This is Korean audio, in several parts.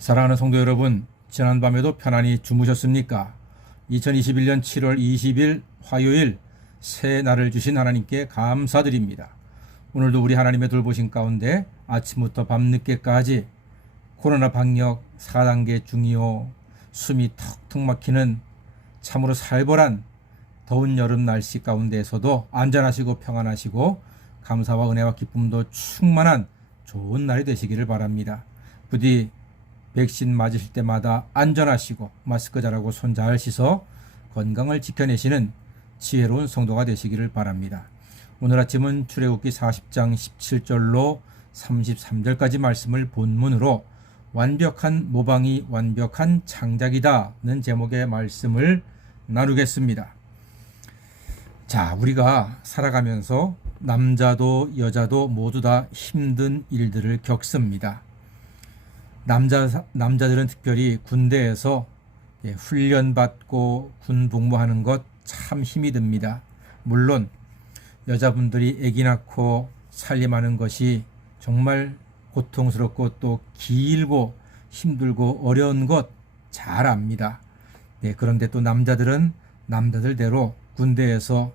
사랑하는 성도 여러분, 지난밤에도 편안히 주무셨습니까? 2021년 7월 20일 화요일 새 날을 주신 하나님께 감사드립니다. 오늘도 우리 하나님의 돌보신 가운데 아침부터 밤늦게까지 코로나 방역 4단계 중이요, 숨이 턱턱 막히는 참으로 살벌한 더운 여름 날씨 가운데에서도 안전하시고 평안하시고 감사와 은혜와 기쁨도 충만한 좋은 날이 되시기를 바랍니다. 부디 백신 맞으실 때마다 안전하시고 마스크 잘하고 손 잘 씻어 건강을 지켜내시는 지혜로운 성도가 되시기를 바랍니다. 오늘 아침은 출애굽기 40장 17절로 33절까지 말씀을 본문으로 완벽한 모방이 완벽한 창작이다는 제목의 말씀을 나누겠습니다. 자, 우리가 살아가면서 남자도 여자도 모두 다 힘든 일들을 겪습니다. 남자들은 특별히 군대에서 훈련받고 군 복무하는 것 참 힘이 듭니다. 물론 여자분들이 아기 낳고 살림하는 것이 정말 고통스럽고 또 길고 힘들고 어려운 것 잘 압니다. 그런데 또 남자들은 남자들대로 군대에서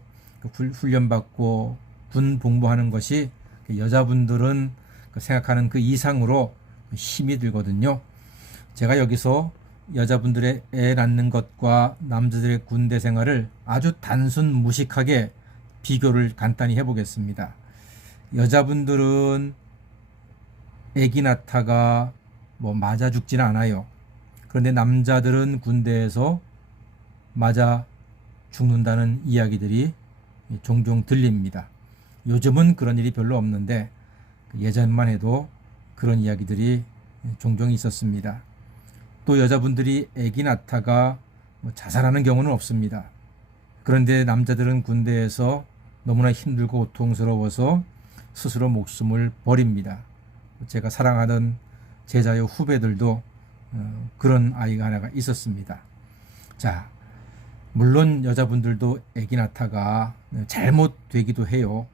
훈련받고 군 복무하는 것이 여자분들은 생각하는 그 이상으로 힘이 들거든요. 제가 여기서 여자분들의 애 낳는 것과 남자들의 군대 생활을 아주 단순 무식하게 비교를 간단히 해보겠습니다. 여자분들은 애기 낳다가 맞아 죽지는 않아요. 그런데 남자들은 군대에서 맞아 죽는다는 이야기들이 종종 들립니다. 요즘은 그런 일이 별로 없는데 예전만 해도 그런 이야기들이 종종 있었습니다. 또 여자분들이 아기 낳다가 자살하는 경우는 없습니다. 그런데 남자들은 군대에서 너무나 힘들고 고통스러워서 스스로 목숨을 버립니다. 제가 사랑하던 제자요 후배들도 그런 아이가 하나가 있었습니다. 자, 물론 여자분들도 아기 낳다가 잘못되기도 해요.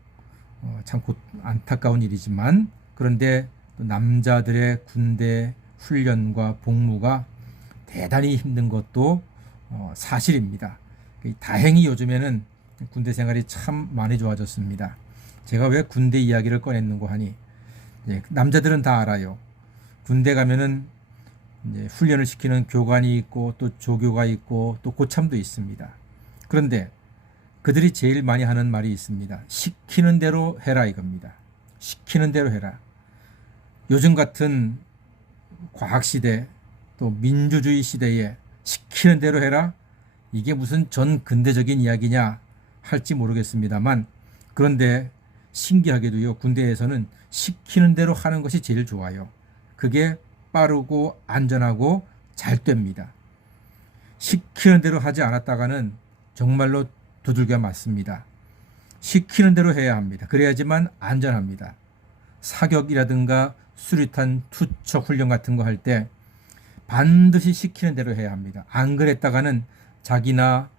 참 안타까운 일이지만, 그런데 남자들의 군대 훈련과 복무가 대단히 힘든 것도 사실입니다. 다행히 요즘에는 군대 생활이 참 많이 좋아졌습니다. 제가 왜 군대 이야기를 꺼냈는고 하니, 남자들은 다 알아요. 군대 가면은 이제 훈련을 시키는 교관이 있고 또 조교가 있고 또 고참도 있습니다. 그런데 그들이 제일 많이 하는 말이 있습니다. 시키는 대로 해라, 이겁니다. 시키는 대로 해라. 요즘 같은 과학시대 또 민주주의 시대에 시키는 대로 해라? 이게 무슨 전 근대적인 이야기냐 할지 모르겠습니다만, 그런데 신기하게도요, 군대에서는 시키는 대로 하는 것이 제일 좋아요. 그게 빠르고 안전하고 잘 됩니다. 시키는 대로 하지 않았다가는 정말로 두들겨 맞습니다. 시키는 대로 해야 합니다. 그래야지만 안전합니다. 사격이라든가 수류탄 투척 훈련 같은 거 할 때 반드시 시키는 대로 해야 합니다. 안 그랬다가는 자기나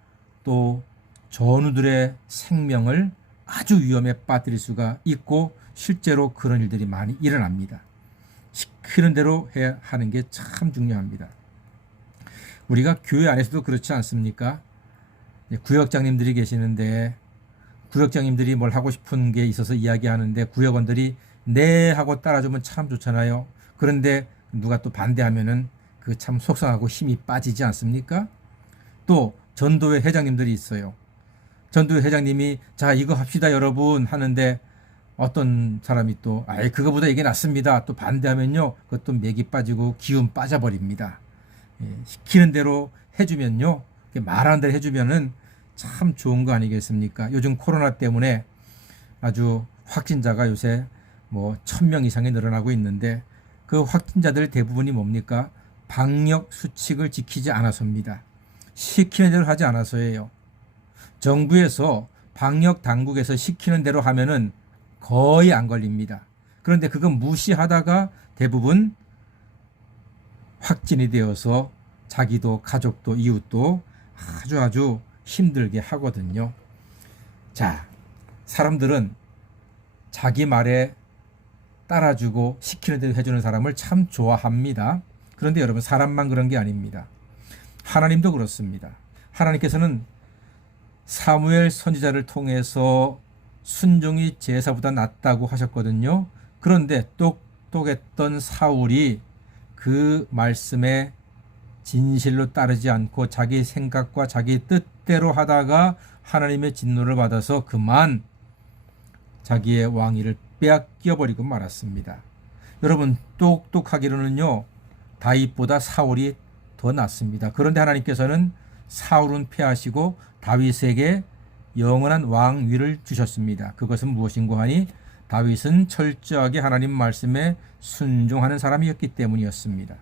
또 전우들의 생명을 아주 위험에 빠뜨릴 수가 있고 실제로 그런 일들이 많이 일어납니다. 시키는 대로 해야 하는 게 참 중요합니다. 우리가 교회 안에서도 그렇지 않습니까? 구역장님들이 계시는데 구역장님들이 뭘 하고 싶은 게 있어서 이야기하는데 구역원들이 네 하고 따라주면 참 좋잖아요. 그런데 누가 또 반대하면은 그 참 속상하고 힘이 빠지지 않습니까? 또 전도회 회장님들이 있어요. 전도회 회장님이 자 이거 합시다 여러분 하는데 어떤 사람이 또 그거보다 이게 낫습니다 또 반대하면요, 그것도 맥이 빠지고 기운 빠져버립니다. 시키는 대로 해주면요, 말하는 대로 해주면은 참 좋은 거 아니겠습니까? 요즘 코로나 때문에 아주 확진자가 요새 1000명 이상이 늘어나고 있는데 그 확진자들 대부분이 뭡니까? 방역 수칙을 지키지 않아서입니다. 시키는 대로 하지 않아서예요. 정부에서 방역 당국에서 시키는 대로 하면은 거의 안 걸립니다. 그런데 그건 무시하다가 대부분 확진이 되어서 자기도 가족도 이웃도 아주 힘들게 하거든요. 자, 사람들은 자기 말에 따라주고 시키는 대로 해주는 사람을 참 좋아합니다. 그런데 여러분, 사람만 그런 게 아닙니다. 하나님도 그렇습니다. 하나님께서는 사무엘 선지자를 통해서 순종이 제사보다 낫다고 하셨거든요. 그런데 똑똑했던 사울이 그 말씀에 진실로 따르지 않고 자기 생각과 자기 뜻대로 하다가 하나님의 진노를 받아서 그만 자기의 왕위를 빼앗겨 버리고 말았습니다. 여러분, 똑똑하기로는요, 다윗보다 사울이 더 낫습니다. 그런데 하나님께서는 사울은 패하시고 다윗에게 영원한 왕위를 주셨습니다. 그것은 무엇인고 하니 다윗은 철저하게 하나님 말씀에 순종하는 사람이었기 때문이었습니다.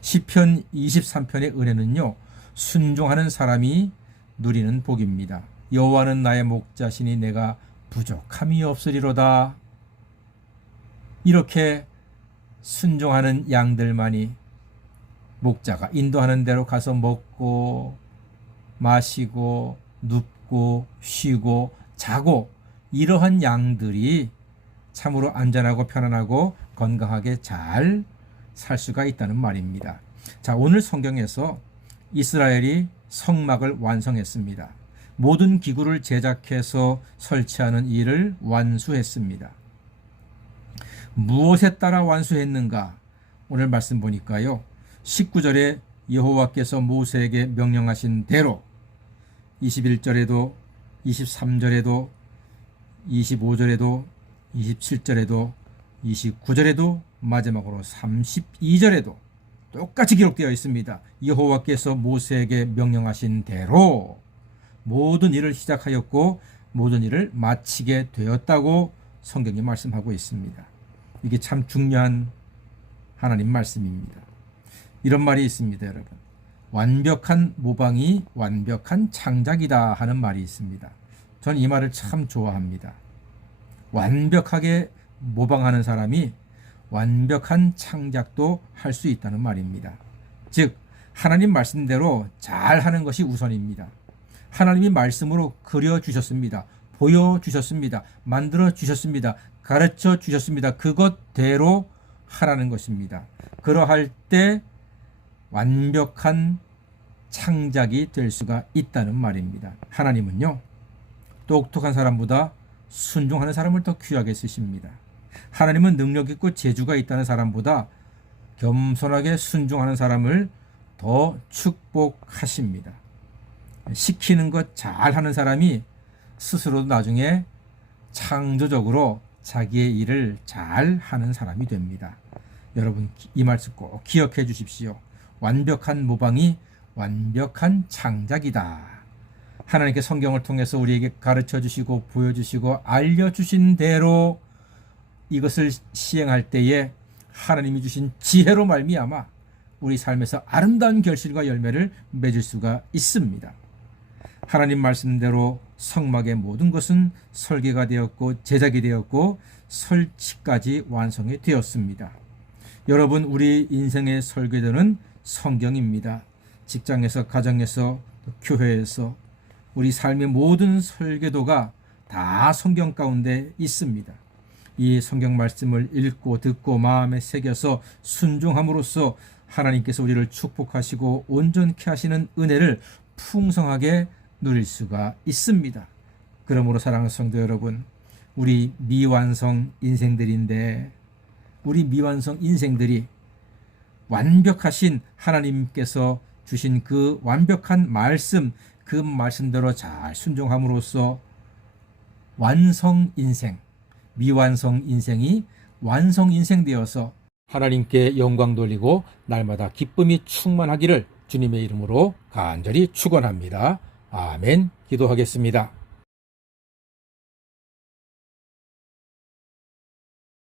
시편 23편의 은혜는요, 순종하는 사람이 누리는 복입니다. 여호와는 나의 목자시니 내가 부족함이 없으리로다. 이렇게 순종하는 양들만이 목자가 인도하는 대로 가서 먹고 마시고 눕고 쉬고 자고, 이러한 양들이 참으로 안전하고 편안하고 건강하게 잘 살 수가 있다는 말입니다. 자, 오늘 성경에서 이스라엘이 성막을 완성했습니다. 모든 기구를 제작해서 설치하는 일을 완수했습니다. 무엇에 따라 완수했는가? 오늘 말씀 보니까요, 19절에 여호와께서 모세에게 명령하신 대로 21절에도 23절에도 25절에도 27절에도 29절에도 마지막으로 32절에도 똑같이 기록되어 있습니다. 여호와께서 모세에게 명령하신 대로 모든 일을 시작하였고 모든 일을 마치게 되었다고 성경이 말씀하고 있습니다. 이게 참 중요한 하나님 말씀입니다. 이런 말이 있습니다, 여러분. 완벽한 모방이 완벽한 창작이다 하는 말이 있습니다. 저는 이 말을 참 좋아합니다. 완벽하게 모방하는 사람이 완벽한 창작도 할 수 있다는 말입니다. 즉, 하나님 말씀대로 잘 하는 것이 우선입니다. 하나님이 말씀으로 그려주셨습니다. 보여주셨습니다. 만들어주셨습니다. 가르쳐주셨습니다. 그것대로 하라는 것입니다. 그러할 때 완벽한 창작이 될 수가 있다는 말입니다. 하나님은요, 똑똑한 사람보다 순종하는 사람을 더 귀하게 쓰십니다. 하나님은 능력 있고 재주가 있다는 사람보다 겸손하게 순종하는 사람을 더 축복하십니다. 시키는 것 잘하는 사람이 스스로도 나중에 창조적으로 자기의 일을 잘하는 사람이 됩니다. 여러분, 이 말씀 꼭 기억해 주십시오. 완벽한 모방이 완벽한 창작이다. 하나님께 성경을 통해서 우리에게 가르쳐 주시고 보여주시고 알려주신 대로 이것을 시행할 때에 하나님이 주신 지혜로 말미암아 우리 삶에서 아름다운 결실과 열매를 맺을 수가 있습니다. 하나님 말씀대로 성막의 모든 것은 설계가 되었고 제작이 되었고 설치까지 완성이 되었습니다. 여러분, 우리 인생의 설계도는 성경입니다. 직장에서, 가정에서, 교회에서 우리 삶의 모든 설계도가 다 성경 가운데 있습니다. 이 성경 말씀을 읽고 듣고 마음에 새겨서 순종함으로써 하나님께서 우리를 축복하시고 온전케 하시는 은혜를 풍성하게 누릴 수가 있습니다. 그러므로 사랑하는 성도 여러분, 우리 미완성 인생들인데 우리 미완성 인생들이 완벽하신 하나님께서 주신 그 완벽한 말씀, 그 말씀대로 잘 순종함으로써 완성 인생, 미완성 인생이 완성 인생 되어서 하나님께 영광 돌리고 날마다 기쁨이 충만하기를 주님의 이름으로 간절히 축원합니다. 아멘. 기도하겠습니다.